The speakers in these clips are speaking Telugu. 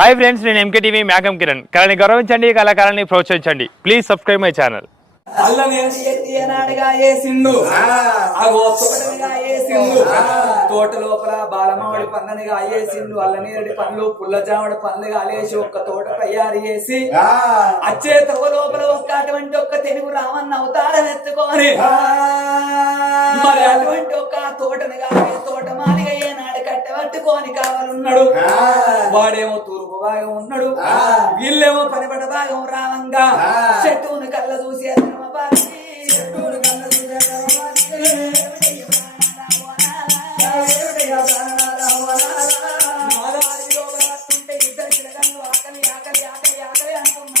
హాయ్ ఫ్రెండ్స్, నేను ఎంకే టీవీ మేఘం కిరణ్. కళని గౌరవించండి, కళాకారాన్ని ప్రోత్సహించండి. Please subscribe my channel. తోట లోపల బాలమామిడి పండ్లనిగా అయ్యేసిండు. అల్లనేరడి పండ్లు పుల్లజామడి పండ్లుగా అలేసి ఒక్క తోట తయారు చేసి అచ్చే తోవ లోపల ఒక్క అటువంటి ఒక్క తెలుగు రామన్న అవతారం ఎత్తుకొని మరి అటువంటి ఒక్క తోటనిగా తోటమాలిగా ఏనాడు కట్టబట్టుకొని కావాలన్నాడు. వాడేమో తూర్పు భాగం ఉన్నాడు, వీళ్ళేమో పనిపడ భాగం రావంగా చెట్టును కళ్ళ చూసి చెట్టును కళ్ళ చూసి ఇద్దరు పిల్లలు ఆకలి ఆకలి ఆకలి ఆకలి అంటున్నాడు.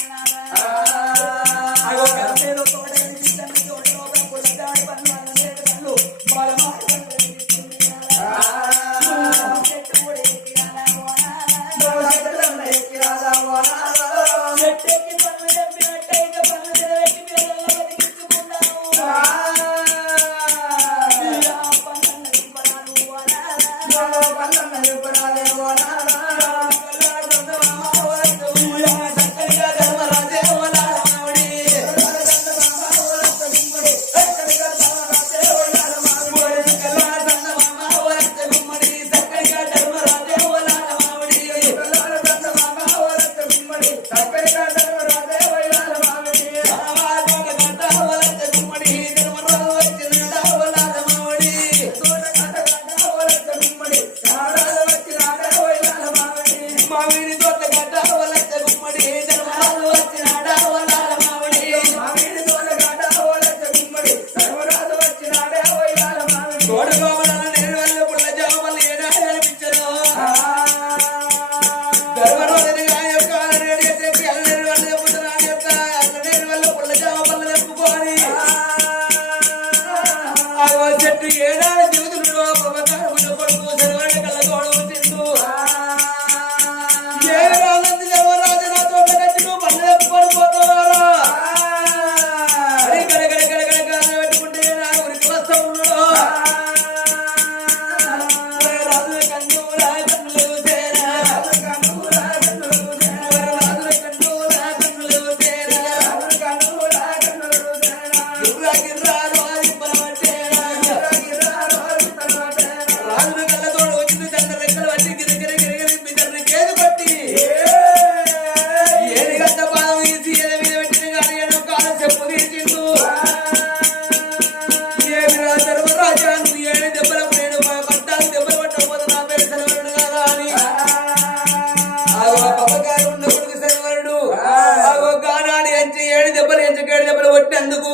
కొట్టేందుకు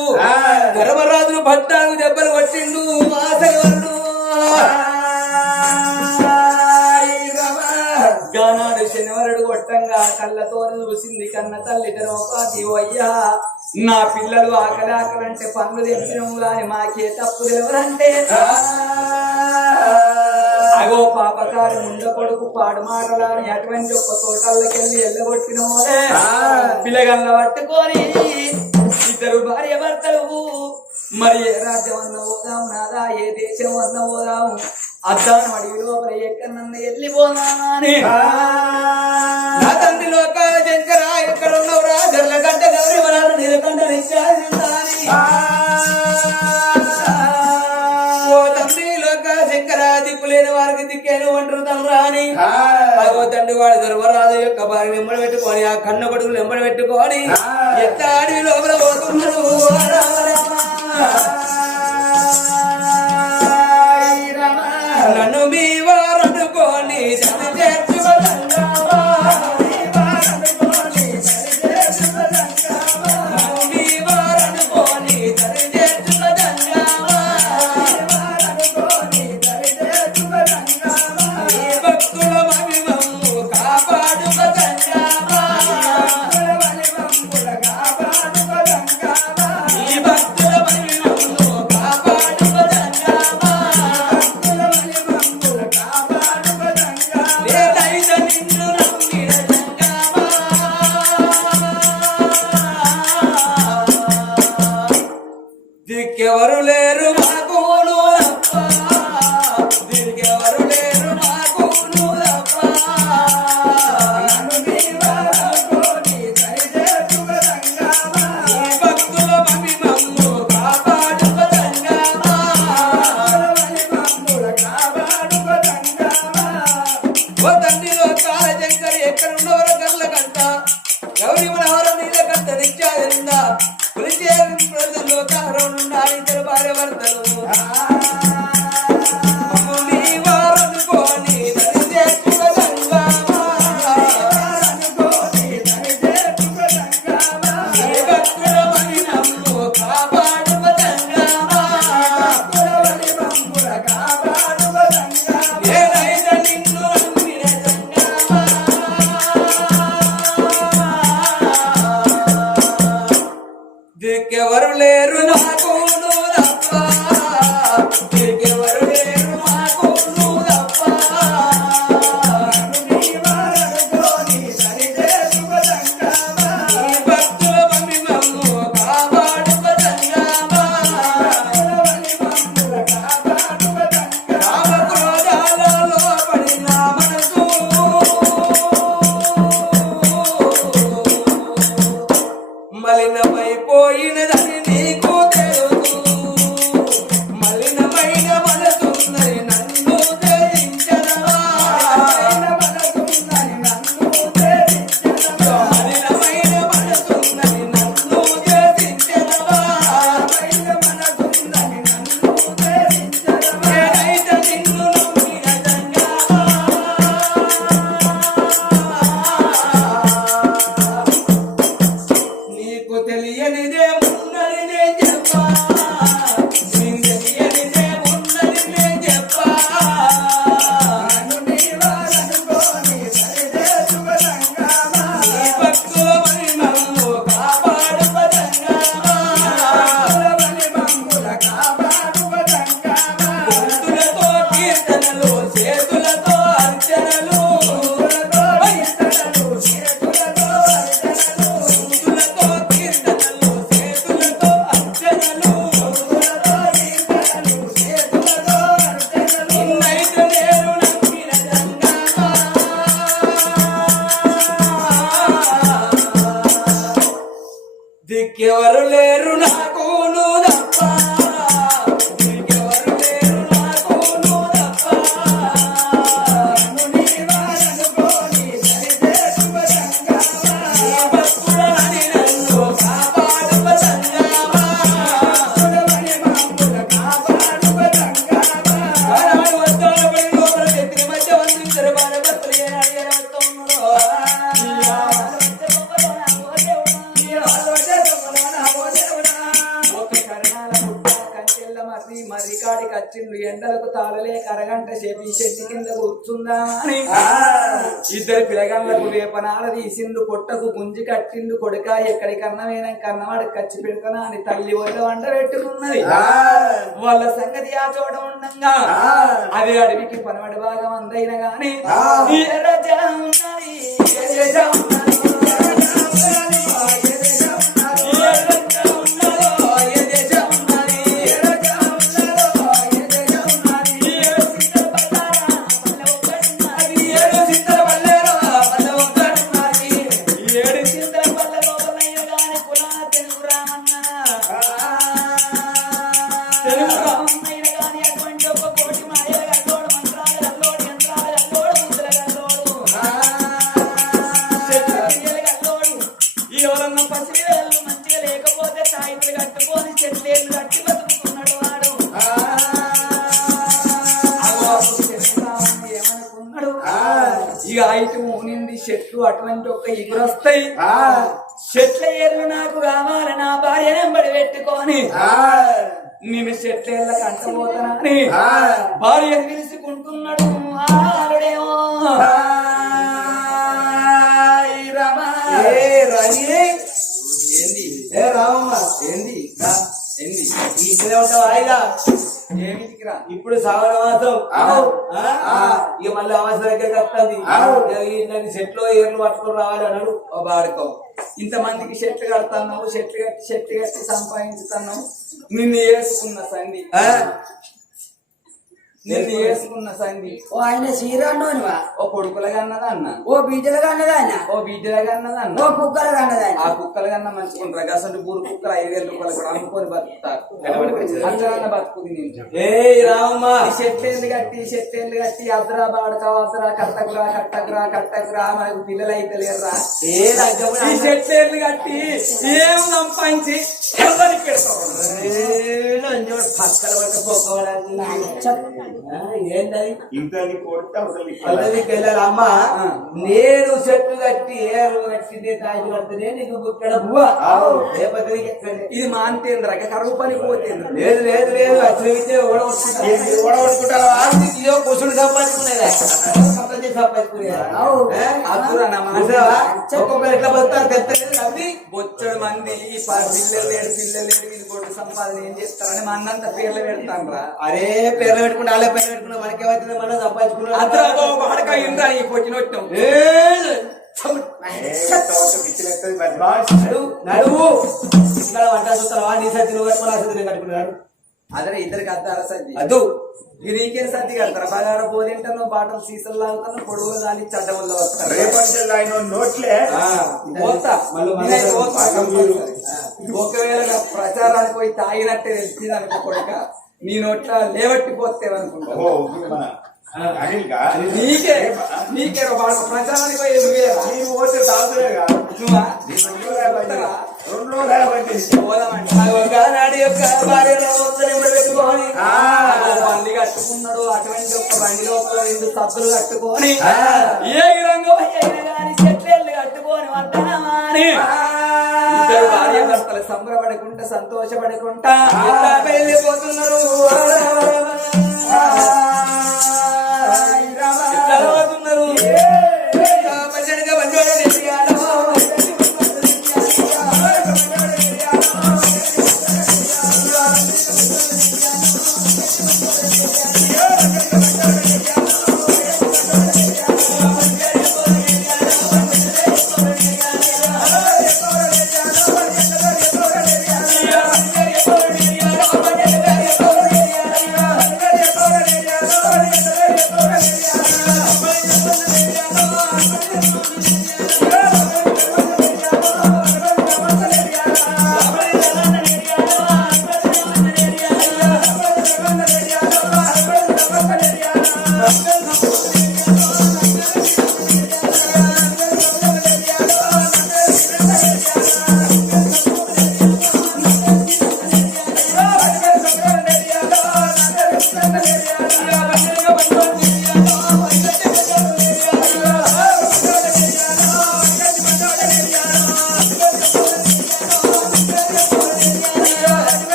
ధర్మరాజును భట్టాలు దెబ్బలు కొట్టిండు మాసగవరుడు. గానాడు శనివరుడు కొట్టంగా కళ్ళతో చూసింది కన్న తల్లి ద్రౌపది. అయ్యా, నా పిల్లలు ఆకలి ఆకలంటే పనులు తెచ్చినాము గాని మాకే తప్పు ఎవరంటే అగో పాపకారు ముండ కొడుకు పాడు మాటలని అటువంటి ఒక్క తోటల్లోకెళ్ళి ఎల్లగొట్టినో పిల్లగల్ల పట్టుకొని ఇద్దరు భార్య భర్తలు మరి ఏ రాజ్యం అన్న పోదాం నాదా, ఏ దేశం అన్న పోదాము, అద్దాను అడిగి లోపల ఎక్కడన్న వెళ్ళిపోదామని నా తండ్రి లోకాల శంకర ఎక్కడ ఉన్నవరా జర్లగడ్డ గౌరీ వరాలు నీలకంఠ నిత్యాని ఓ తండ్రి లోకాల శంకర దిక్కులేని వారికి దిక్కేను ఒంటరు తలరాని అగో తండ్రి వాడు ధర్మరాజు యొక్క భార్య వెంబడి పెట్టుకొని ఆ కన్న కొడుకులు వెంబడి పెట్టుకొని ఎత్త అడవి లోపల పోతున్నాడు. నన్ను మీ వారనుకోని ఎక్కడున్నవరో గర్ల కంట గౌరీ మనవరం నీళ్ళ కంట నిత్యాదిందా పులిచే ప్రజల్లో కారణున్నా ఇద్దరు భార్య భర్తలు దిక్కెవరు లేరు నాకు నువ్వు తప్ప దిక్కెవరు లేరు నాకు నువ్వు తప్ప భక్తుల మమ్మి మమ్ము కాపాడు రామక్రోధాలలో పడిన మనసు మలినమైపోయినదని నీకు తెలుసు మలినమైన మనసున్నది నన్ను జయించదవా మలినమైన మనసున్నది నన్ను జయించదవా నేనైతే నిన్ను నమ్మిన జంగమా నీకు తెలియనిదే ఉన్నది నేను చెప్పా నీకు తెలియనిదే ఉన్నది నేను చెప్పా నీ భక్తుల మహిమను కాపాడు భక్తులతో కీర్తనలు చేతులతో అర్చనలు భక్తులతో కీర్తనలు చేతులతో అర్చనలు నిన్నైతే నేను నమ్మిన జంగమా దిక్కెవరు లేరు నాకు నువ్వు తప్ప దిక్కెవరు లేరు నాకు నువ్వు తప్ప భక్తులని నన్ను కాపాడు జంగమా ఆనాడు వస్తాల పడి లోపల వ్యక్తి మధ్య వందించరు భార్య భర్తలు ఏనాడు ఎలా వస్తూ ఉన్నారో ఒక కరణాల పుట్ట కంచెల్ల మరి కాడికి వచ్చిండు ఎండలకు తాళలే కరగంట చెప్పి చెట్టు కింద కూర్చుందా అని ఇద్దరు పిలగళ్ళకు వేపనాల తీసిండు పొట్టకు గుంజి కట్టిండు కొడుక ఎక్కడికన్నా వేనా కన్నవాడికి ఖర్చు పెడతానా అని తల్లి ఒళ్ళు వంట పెట్టుకున్నది వాళ్ళ సంగతి ఆ చోట ఉండంగా అది అడవికి పనవడి భాగం అందైన గాని ఏ రాజా ఉన్నది, ఏ రాజా ఉన్నది, ఏ రాజా ఉన్నది, ఏ రాజా ఉన్నది, ఏ రాజా ఉన్నదో, ఏ దేశం ఉన్నది, ఏ రాజా ఉన్నదో, ఏ దేశం ఉన్నది, ఏడు సిద్ధల బల్లారా పల్లె ఒక్కడున్నది, ఏడు సిద్ధల బల్లేరా పల్లె ఒక్కడున్నది, ఏడు సిద్ధల బల్ల లోపలైన గాని కులాన తెలుగు రామన్న తెలుగు రామన్నైన గాని అటువంటి ఒక కోటి మాయల గల్లోడు మంత్రాల గల్లోడు యంత్రాల గల్లోడు ముద్దుల గల్లోడు చెట్ల గల్లోడు ఈ ఎవరన్నా పసివేళ్ళు మంచిగా లేకపోతే సాయితులు కట్టుకొని చెట్లేళ్ళు కట్టి బతుకుతున్నాడు వాడు ఏమనుకున్నాడు ఇక ఇటు మునింది చెట్లు అటువంటి ఒక ఎగురొస్తాయి చెట్ల ఏర్లు నాకు కావాలి నా భార్య నెంబడి పెట్టుకొని నేను చెట్ల కంటపోతానని భార్యను పిలుచుకుంటున్నాడు ఆలుడేమో ఏమిటికి రా ఇప్పుడు శ్రావణ మాసం ఇక మళ్ళీ అమాస దగ్గరికి వస్తుంది చెట్లు ఏర్లు పట్టుకుని రావాలి అన్నాడు బాడుకో ఇంతమందికి చెట్లు కడతాన్నావు చెట్లు కట్టి సంపాదించుతున్నావు నిన్ను వేసుకున్న సంధి నేను వేసుకున్న సంధి ఓ ఆయన శ్రీరాన్నోనివా ఓ కొడుకులుగా అన్నదా అన్న ఓ బిడ్డలుగా అన్నదాయన ఓ బిడ్డలుగా అన్నదా అన్న ఓ కుక్కలుగా అన్నదాయన ఆ కుక్కలు కన్నా మంచుకుంటారు అసలు బూరు కుక్కలు 5,000 రూపాయలు కూడా అమ్ముకొని బతుకుతారు అట్లా బతుకుది నేను ఏ రామమ్మ చెట్లేళ్ళు కట్టి అద్రా బాడక అద్రా కట్టకురా మనకు పిల్లలు అయితే లేరురా ఏ రాజ్యము ఈ చెట్లేళ్ళు కట్టి ఏం సంపాదించి ఎవరికి పెడతారు పక్కన పట్ట పోకోవడానికి ఏంటది అమ్మ నేను చెట్టు కట్టి ఏరు కట్టి తాగి కడితేనే నీకు ఇక్కడ బువ్వ లేకపోతే నీకు ఎక్కడ ఇది మాంతేంద్ర కరువు పని పోతేంద్ర లేదు లేదు లేదు అసలు ఓడగొట్టుకుంటారా ఇదో కుసుడు సంపాదించుకునేదా సంపాదించుకునేదా ఒక్కొక్కరు ఎట్లా బతుకుతారు తెత్తలేదు అవి బొచ్చడు మంది ఈ పిల్లలు లేడు వీళ్ళు కొట్టు సంపాదన ఏం చేస్తారని మా అన్నంత పేర్లు పెడతాను రా అరే పేర్లు పెట్టుకుంటే అలా పేర్లు పెట్టుకున్నా మనకేమైతే మనం సంపాదించుకున్నాం అద్రా బాడక ఇంద్రా ఈ పొచ్చినొట్టాం నడువు ఇక్కడ వంట చూస్తావా నీ సత్తి నువ్వు కట్టుకుని ఆ సత్తి నేను కట్టుకున్నాడు అదే ఇద్దరికి అద్దాల సర్ది అద్దు ఇది నీకేం సర్ది కడతారా బగార పోదింటాను బాటలు సీసలు లాగుతాను పొడుగులు దాని చడ్డవల్లో వస్తారు పోతా నేనైతే పోతా. ఒకవేళ ప్రచారానికి పోయి తాగినట్టే తెలిసింది అనుకో కొడుక నీ నోట్ల లేవట్టిపోతేవనుకుంటా నీకే వాడు ప్రచారానికి పోయి నువ్వేరా నాడి యొక్క భార్యలో పెట్టుకొని బండి కట్టుకున్నాడు అటువంటి ఒక బండిలో ఒక 2 సబ్బులు కట్టుకొని ఏ రంగు చెట్లు కట్టుకొని వద్దామని ఇద్దరు భార్య భర్తలు సంబరపడకుండా సంతోషపడకుండా వెళ్ళిపోతున్నారు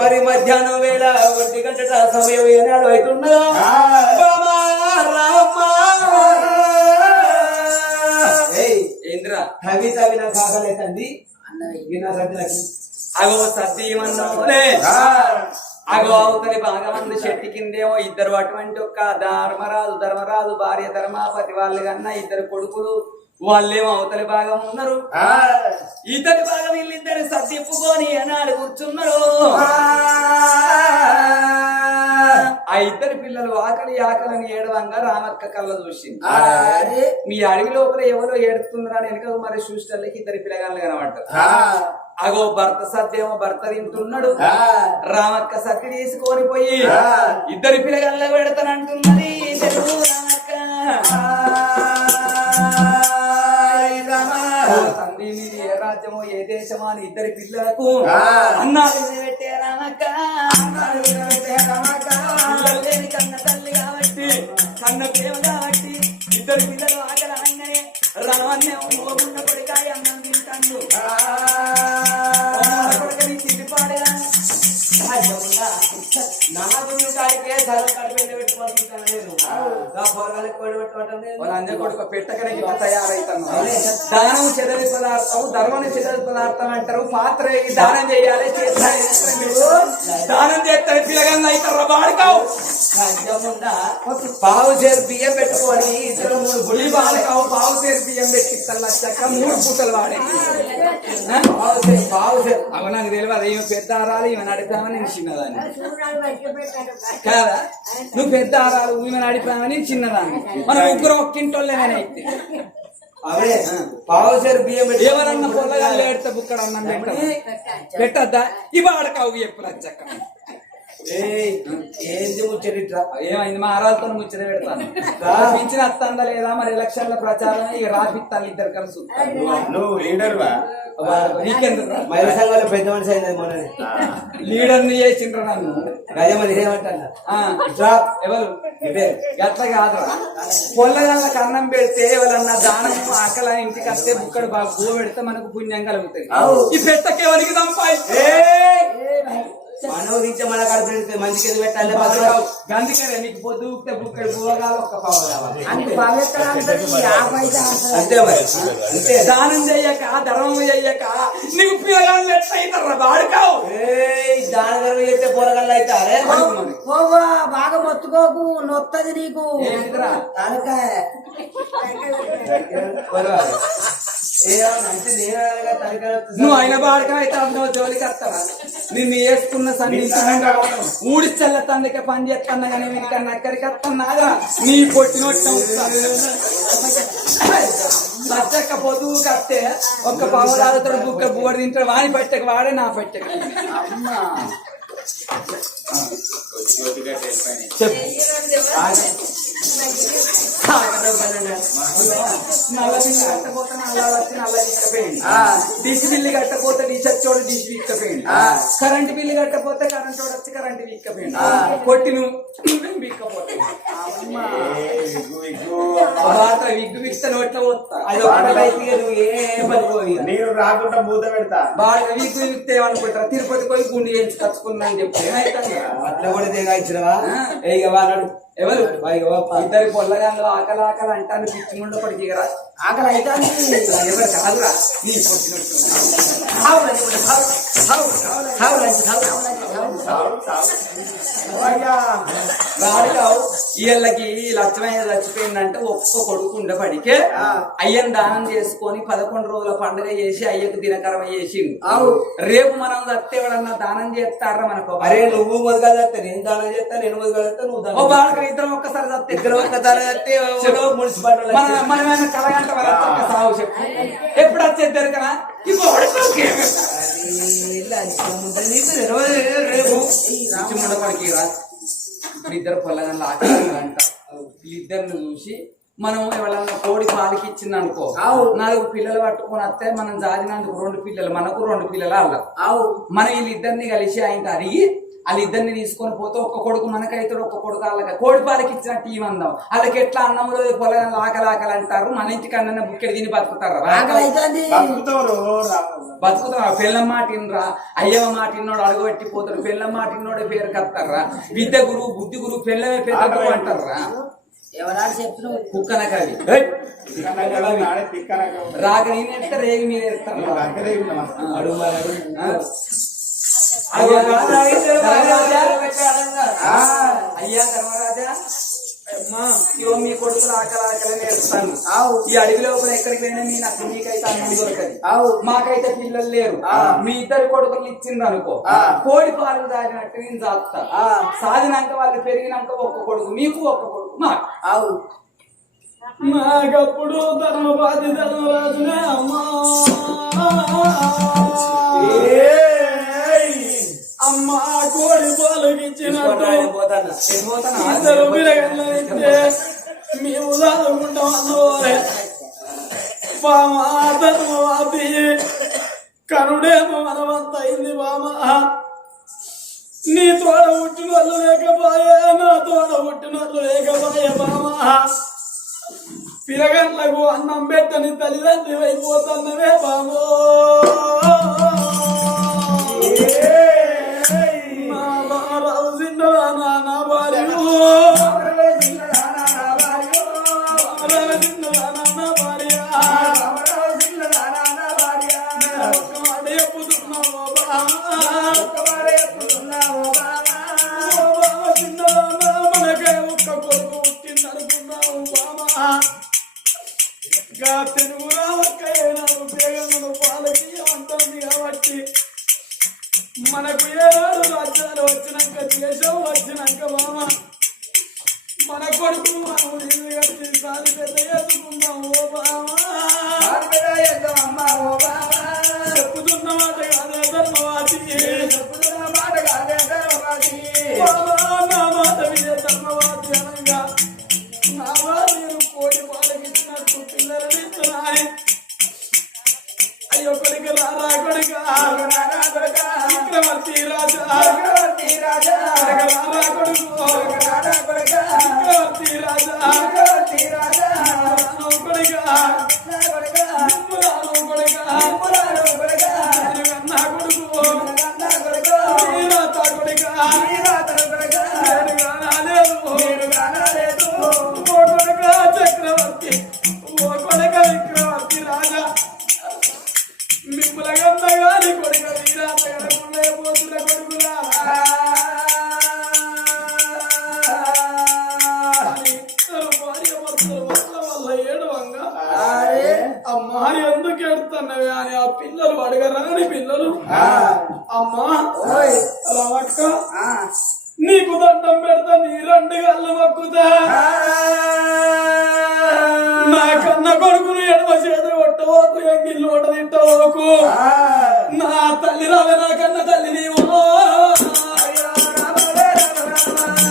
మరి మధ్యాహ్నం వేళ 1 గంట సమయం ఏనాడు అవుతున్నదో ఏంద్రా తవి తవి నాకు ఆకలైతుంది అన్న సద్దిలకి అగో సర్ది ఏమన్నావులే అగో అవతలి బాగా మంది చెట్టు కిందేమో ఇద్దరు అటువంటి ఒక ధర్మరాజు భార్య ధర్మాపతి వాళ్ళు కన్నా 2 కొడుకులు వాళ్ళేమో అవతలి భాగం ఉన్నారు ఇతని భాగం వీళ్ళిద్దరు సర్దిప్పుకొని అన్నాడు కూర్చున్నారు ఆ 2 పిల్లలు ఆకలిని ఏడవంగా రామక్క కళ్ళ చూసింది మీ అడవి లోపల ఎవరో ఏడుతున్నారని వెనక మరి చూసేటల్లకి 2 పిల్లగాళ్ళు కనబడ్డారు అగో భర్త సద్దేమో భర్త తింటున్నాడు రామక్క సత్తి తీసుకొని పోయి 2 పిల్లగాళ్ళ పెడతానంటున్నది తెలుగు రామక్క తండ్రి మీది ఏ రాజ్యమో ఏ దేశమో అని 2 పిల్లలకు అన్నాడు పెట్టే రామక్క లేని కన్న తల్లి కాబట్టి కన్న ప్రేమ కాబట్టి 2 పిల్లలు ఆకలి అనగానే రావన్నే మోగున్న కొడుకాయ అన్నం తింటా నాకు నీ కాడికే సర్వ కడిపెండ పెట్టుకుంటాను నేను నా పొరగాలి కోడి పెట్టుకుంటాను వాళ్ళందరూ కొడుకు పెట్టకనే ఇట్లా తయారైతున్నావు. దానం చెదరి పదార్థం, ధర్మం చెదరి పదార్థం అంటారు. పాత్ర వేసి దానం చేయాలి, దానం చేస్తే పిల్లగాళ్ళు అవుతారు. బాడుకావు పావు చేరు బియ్యం పెట్టుకొని ఇద్దరు 3 గుడి బాడుకావు. పావు సేరు బియ్యం పెట్టిస్తారు లచ్చక్క 3 పూటలు వాడే పావు చేరు అవ నాకు తెలియదు. ఈమె పెద్ద ఆరాలు ఈమె నడిపామని నేను చిన్నదాన్ని కాదా. నువ్వు పెద్ద ఆరాలు ఈమె నడిపామని చిన్నదాన్ని. మనం ముగ్గురు ఒక్కింటోళ్ళేమైనా అయితే అవే పావు చేరు బియ్యం పెట్టి ఎవరన్నా పొల్లగా లేడితే బుక్కడ అన్నం పెట్టద్దా? ఈ బాడకావు ఎప్పుడు లచ్చక్క ఏంది ముచ్చరిట్రా ఏమైంది? మా ఆరాలతో ముచ్చట పెడతాను. పింఛన్ వస్తుందా లేదా మరి ఎలక్షన్ల ప్రచారం ఇక రాపిస్తాను ఇద్దరు కలిసి. నువ్వు లీడర్ వా నీకెందుకు మహిళా సంఘాలు పెద్ద మనిషి అయింది మొన్న లీడర్ని చేసిండ్రు నన్ను. గజమని ఏమంటాను ఎవరు గట్ల కాదురా. పొల్లగళ్ళకి అన్నం పెడితే ఎవరన్నా దానం ఆకలి ఇంటికి వస్తే బుక్కడు బాగా పువ్వు పెడితే మనకు పుణ్యం కలుగుతుంది. ఈ పెట్టకి ఎవరికి సంపాయి మనోదించే మన కాడ పెడితే మంచికి ఎందుకు పెట్టాలి అందుకనే నీకు పొద్దు ఊపితే బుక్కడు పువ్వు కావాలి, ఒక్క పావు కావాలి. అంతే మరి అంతే దానం చెయ్యక ధర్మం చెయ్యక నీకు పిల్లగాళ్ళు ఎట్లా అవుతారా? బాడుకావు దాని ధర్మం చేస్తే పొరగల్లు అవుతారే బాగా మొత్తుకోకు, నొత్తది నీకు. ఏంటిదిరా? తలకాయ నువ్వు అయిన బాడక అయితే అందులో జోలికి వస్తావా? నిన్ను వేసుకున్న సన్ని ఊడిచల్ల తండ్రికే పని చేస్తున్నా కానీ వీనికన్నా ఎక్కడికి వస్తున్నాగా నీ పొట్టినొట్టు లచ్చక్క పొదువు కట్టే ఒక్క పవరాలతో బుక్క బువ్వడు తింటాడు. వాని పెట్టక వాడే నా పెట్టక. అమ్మా చెప్పు. నల్ల బిల్లు కట్టపోతే నల్ల వచ్చి నల్ల తీసుకుపోయింది. డిష్ బిల్లు కట్టపోతే డిష్ వచ్చోడు డిష్ తీసుకుపోయింది. కరెంట్ బిల్లు కట్టపోతే కరెంట్ వాడు వచ్చి కరెంట్ తీసుకుపోయింది. కొట్టి నువ్వేం బిక్కపోతే విగ్గు బిక్త నోట్లో పోతా. నేను రాకుండా మూత పెడతా. బాగా విగ్గు బిక్తే ఏమనుకుంటారా? తిరుపతి పోయి గుండి చేసి కచ్చుకున్నా అని చెప్తే అట్లా కూడా దేగా ఇచ్చినవా ఎవరు ఇద్దరి పొల్లగాళ్ళు ఆకలి ఆకలి అంటాను. పిచ్చి ముండపడికి కదా ఆకలి అయితే ఎవరు కాదురా నీ కొట్టినట్టు. రాడుగావు వీళ్ళకి లక్ష్మయ్య చచ్చిపోయిందంటే ఒక్క కొడుకు ఉండబడికే అయ్యను దానం చేసుకొని 11 రోజుల పండుగ చేసి అయ్యకు దినకరం చేసిండు. రేపు మనం చస్తే ఎవడన్నా దానం చేస్తారా మనకు? అరే నువ్వు మొదలుగా చేస్తా నేను దానం చేస్తా, నేను మొదలుగా చేస్తా నువ్వు బాగా ఇద్దరం ఒక్కసారి చస్తే ఇద్దరు ఒక్కసారి చేస్తే మున్సిపాలిటీ మనమేమైనా కలగంట వాళ్ళ సాగు చెప్పు. ఎప్పుడు వచ్చేది దొరకనా? ఇప్పుడు ఇద్దరు పొల్లగంలో ఆకలింట. వీళ్ళిద్దరిని చూసి మనం ఎవరన్నా కోడి పాలకి ఇచ్చింది అనుకో, 4 పిల్లలు పట్టుకొని వస్తే మనం జాదినందుకు 2 పిల్లలు మనకు 2 పిల్లలు వాళ్ళకు. మనం వీళ్ళిద్దరిని కలిసి ఆయన అడిగి వాళ్ళిద్దరిని తీసుకొని పోతే ఒక్క కొడుకు మనకైతే ఒక్క కొడుకు వాళ్ళకి కోడి పాలకి ఇచ్చిన టీం అందాం. వాళ్ళకి ఎట్లా అన్నంలో పొలం ఆకలి అంటారు. మన ఇంటికి అన్న బుక్కెడు తిని బతుకుతారా? బతుకుతారా? పెళ్ళం మాటినరా అయ్యవ మాటిన్నోడు అడుగు పెట్టిపోతాడు. పెళ్ళం మాటిన్నోడే పేరు కత్తారా? విద్య గురువు బుద్ధి గురువు పెళ్ళమే పేరు అంటారా? ఎవరాడు చెప్పిన కుక్కన కవి రాక నేను ఎత్తా రేగి మీద ఎత్తాను. అయ్యా ధర్మరాజా ఇవో మీ కొడుకులు ఆకలి నేర్పుతాను. ఈ అడవి లోపల ఎక్కడికి పోయినా మీ నాకు మీకైతే అన్నం దొరకది. మాకైతే పిల్లలు లేరు. మీ 2 కొడుకులు ఇచ్చిండ్రు అనుకో, కోడి పాలు తాగినట్టు నేను సాగుతా. సాధినాక వాళ్ళు పెరిగినాక ఒక్క కొడుకు మీకు ఒక్క కొడుకు మాకు. నాకప్పుడు ధర్మపాతి ధర్మరాజునే అమ్మా అమ్మా కోడి పాలకిచ్చినట్టు మేము చదువుకుంటాం అన్నవారే. బామా ధర్మవాది కరుడేమో మనమంత అయింది. బామా నీ తోడ పుట్టిన వాళ్ళు లేకపోయే, నా తోడ పుట్టిన వాళ్ళు లేకపోయే. బామా పిరగన్లకు అన్నం పెట్టని తల్లిదండ్రి అయిపోతున్నవే బామో. మనకే ఒక్క కొడుకు పుట్టిందనుకున్నావు బామా తెలుగు రావక్కయ్యేనాడు పేగలను పాలకి అంటుంది కాబట్టి మనకు ఏనాడు రాజ్యాలు వచ్చినాక దేశం వచ్చినాక బామ మన కొడుకు మనం నీళ్ళు కట్టి సారి పెద్ద ఎత్తుకున్నాం ఓ బామా చెప్పుతున్న మాట కాదే ధర్మవాది నా మాట విజయ ధర్మవాది అనగా నా మీరు కోటి పాలకిచ్చినట్టు పిల్లలు ఇస్తున్నాయి అయ్యో కొడుక రారా కొడుక విక్రవర్తి రాజా రారా కొడుకు విక్రవర్తి రాజా కొడుక నా కొడుకు చక్రవర్తి ఓ కొడుక విక్రవర్తి రాజా మిమ్మల గందగాని కొడుక వీరాతగడములే పోతుల కొడుకులా భార్య భర్తల వల్ల ఏడవంగా అమ్మా ఎందుకు ఏడుతున్నవి అని ఆ పిల్లలు అడగరాని పిల్లలు అమ్మా రావక్క నీకు దండం పెడతా నీ రెండు గల్లు మొక్కుతా నా కన్న కొడుకును ఎడమ చేతులు కొట్టవోకు ఎంగిల్లు ఓట తిట్టవోకు నా తల్లి రావే నా కన్న తల్లి నీవో రావే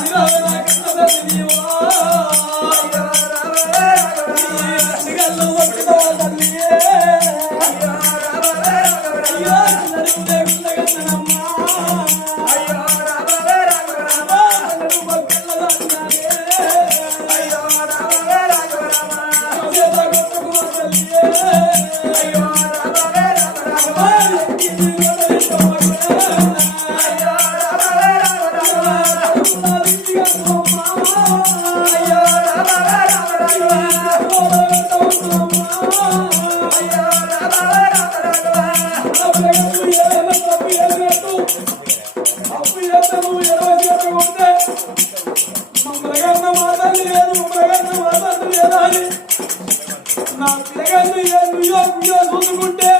నా కన్న తల్లి నీవో గల్లు మొక్కుతా తల్లి నా పిల్లగాళ్ళు చూసుకుంటే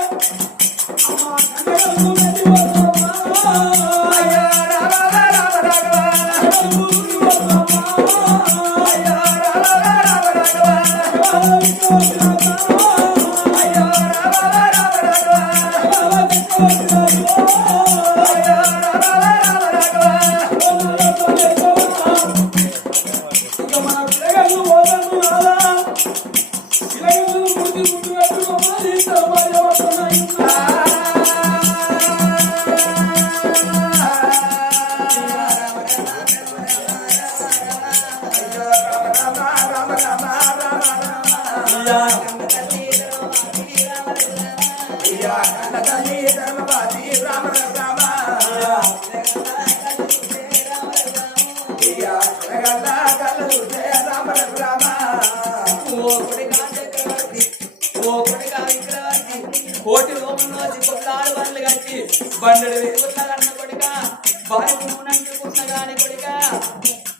కోటి లోపల కొట్లాడు బండ్లు కట్టి బండలు వేసుకున్నారన్న కొడుక భార్య నూనంటుకున్న గాని కొడుక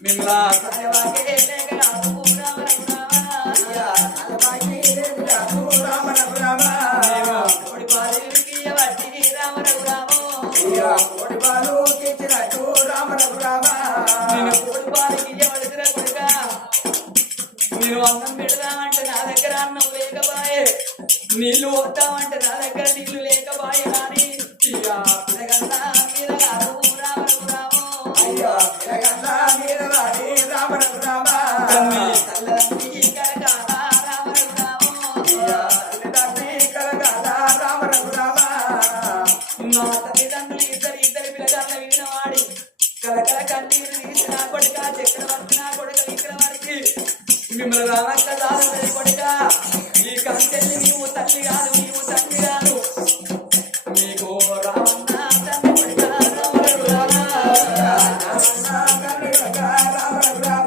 మిమ్మల్ని నేను అన్నం పెడదామంటే నా దగ్గర అన్నం లేకపాయే నీళ్లు వస్తామంటే నా దగ్గర నీళ్లు లేకపాయే కానీ నా తల్లిదండ్రులు ఇద్దరు పిల్లగాళ్ళ వీణవాడి కలకల కన్నీరు తీసి నా కొడుక చక్రవర్తి నా కొడుక విక్రవర్తి మిమ్మల్ని రామక్క దాని కొడుక ఈ కంచెల్ని నీవు తల్లి కాదు నీవు తల్లి కాదు మీకు రామన్న తండ్రి కొడుక రామరఘు రామ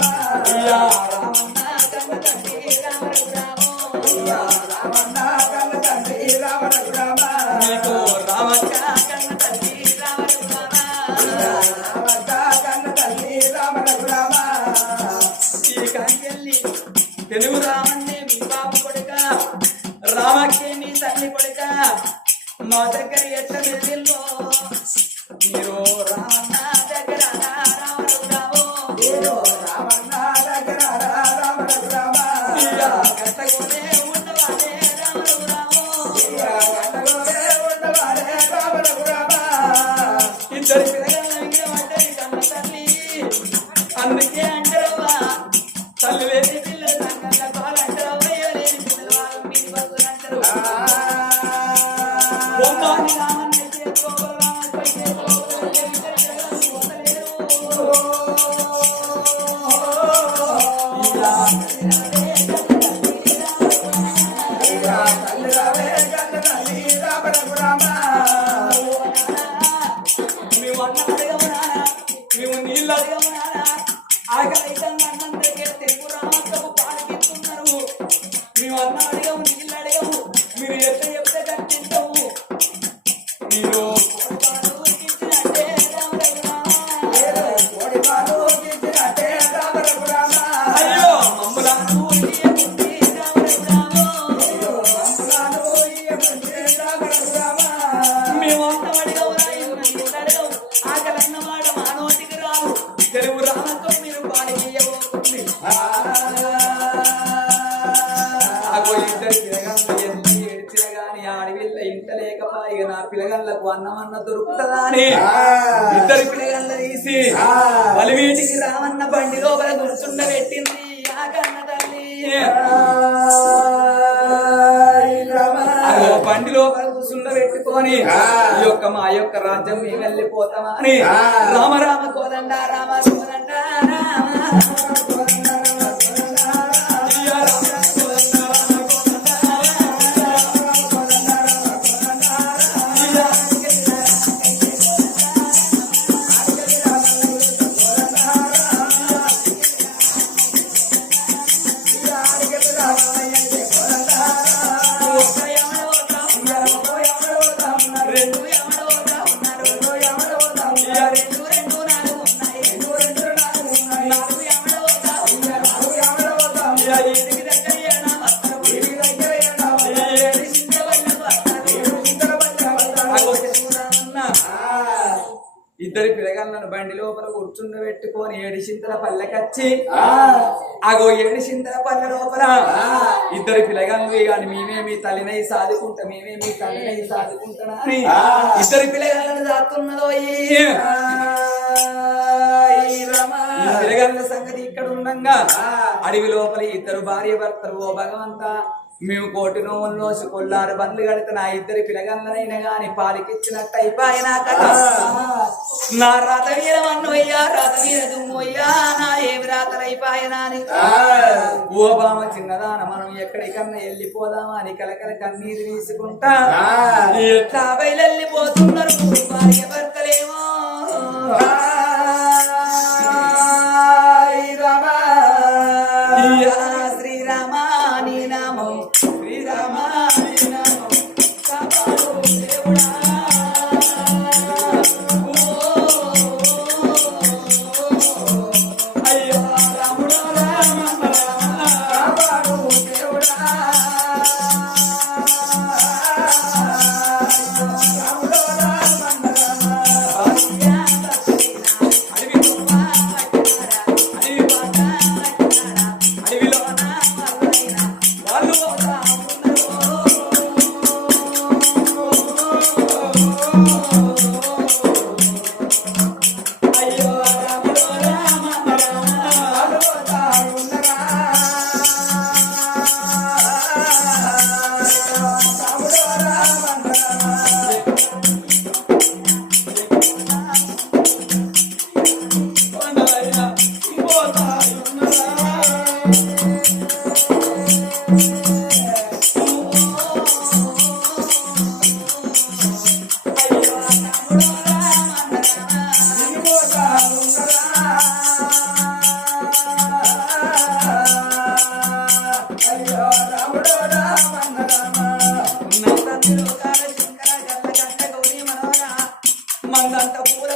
దగ్గర ఎట్ల మెదిల్లో మీరు రామన్న దగ్గర రామరావు కట్టగోనే ఉండవాడే రామరావు ఇద్దరు పిల్లగాళ్ళకి వంటరి కన్న తల్లి అందుకే అంటారవ్వా తల్లి లేని పిల్లలు సంగంగా కాలంటారు అయ్యో లేని పిల్లలు వాళ్ళు మీది బతులు అంటారు బొమ్మాని రామన్న చేసుకో రామపై మేము అన్న అడగమనా మేము నీళ్ళు అడగమనా ఆకలైతే అన్నం దగ్గర తెలుగు రామకు పాలకిస్తున్నారు మేము అన్న అడగము నీళ్ళు అడగము మీరు ఎట్లా చెప్తే కట్టిస్తాము మీరు అయ్యో మమ్మలను మేము అన్న అడగము నీళ్ళు అడగము ఆకలన్నమాట మా నోటికి రాదు తెలుగు రామతో మీరు పాడగీయబోతుంది అగో ఇద్దరు పిల్లగాళ్ళు ఎన్ని ఏడ్చినా గాని ఆడవిల్ల ఇంత లేకపాయిగ నా పిల్లగాళ్ళకు అన్నమన్న దొరుకుతుందా అని ఇద్దరు పిల్లగాళ్ళు తీసి బలివీటికి రామన్న బండి లోపల కూర్చుండబెట్టింది ఆ కన్న తల్లి అగో బండి లోపల కూర్చుండబెట్టుకొని ఈ యొక్క మా యొక్క రాజ్యం మేము వెళ్ళిపోతామా అని రామ రామ కోదండ రామ కోదండ రామ ఇద్దరు పిల్లగాళ్ళను బండి లోపల కూర్చుండబెట్టుకొని ఏడిసింతల పల్లెకచ్చి అగో ఏడిసింతల పల్లె లోపల ఇద్దరు పిల్లగాళ్ళు కానీ మేమే మీ తల్లినై సాదుకుంటా మేమే మీ తల్లినై సాదుకుంటా అని ఇద్దరు పిల్లగాళ్ళను దాక్కున్నదో పిల్లగాళ్ళ సంగతి ఇక్కడ ఉండగా అడవి లోపల ఇద్దరు భార్య భర్తలు ఓ భగవంత మేము కోటి నోములు నోసి కొల్లారు బండ్లు కడితే నా ఇద్దరి పిల్లగల్లనైనా గాని పాలికిచ్చినట్టు అయిపోయినా కదా నా రాత వీరమన్నయ్యా రాత వీర దుమ్మయ్యా నా ఏమి రాతలైపోయినా అని ఓ బామ చిన్నదాన మనం ఎక్కడికన్నా వెళ్ళిపోదామా అని కలకల కన్నీరు తీసుకుంటా ఎట్లా బయలెళ్ళిపోతున్నారు భార్య భర్తలేమో శ్రీరామ నీ నామం శ్రీరామ నీ నామం కాపాడు దేవుడా అయ్యో రాముడు రామ కాపాడు దేవుడా రాముడు మందంత పూల